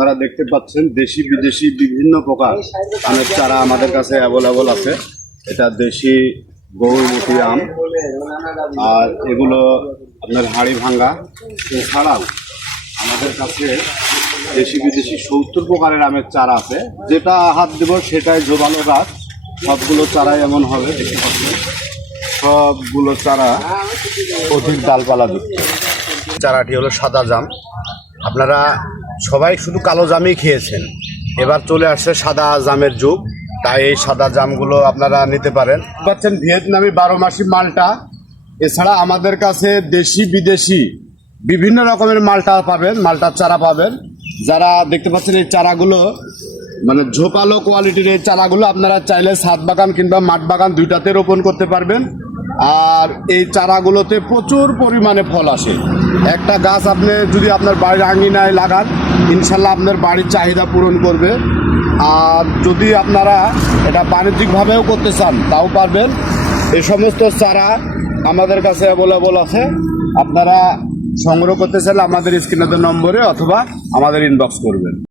আপনারা দেখতে পাচ্ছেন দেশি বিদেশি বিভিন্ন প্রকার আমের চারা আমাদের কাছে অ্যাভেলেবল আছে। এটা দেশি গৌরমতি আম, আর এগুলো আপনার হাড়ি ভাঙ্গা। এছাড়াও আমাদের কাছে দেশি বিদেশি 70 প্রকারের আমের চারা আছে। যেটা হাত দেব সেটাই জোবালো গাছ। সবগুলো চারাই এমন হবে, দেখতে পাচ্ছেন সবগুলো চারা অধিক ডালপালা যুক্ত। চারাটি হলো সাদা জাম। আপনারা সবাই শুধু কালো জামই খেয়েছেন, এবার চলে আসছে সাদা জামের যুগ, তাই এই সাদা জামগুলো আপনারা নিতে পারেন। পাচ্ছেন ভিয়েতনামি 12 মাসি মালটা। এছাড়া আমাদের কাছে দেশি বিদেশি বিভিন্ন রকমের মালটা পাবেন, মালটার চারা পাবেন। যারা দেখতে পাচ্ছেন এই চারাগুলো মানে ঝোপালো কোয়ালিটির এই চারাগুলো আপনারা চাইলে ছাদ বাগান কিংবা মাঠ বাগান দুইটাতে রোপণ করতে পারবেন। আর এই চারাগুলোতে প্রচুর পরিমাণে ফল আসে। একটা গাছ আপনি যদি আপনার বাড়ির আঙিনায় লাগান, ইনশাল্লাহ আপনার বাড়ির চাহিদা পূরণ করবে। আর যদি আপনারা এটা বাণিজ্যিকভাবেও করতে চান তাও পারবেন। এই সমস্ত চারা আমাদের কাছে অ্যাভেলেবল আছে। আপনারা সংগ্রহ করতে চাইলে আমাদের স্ক্রিনের নম্বরে অথবা আমাদের ইনবক্স করবেন।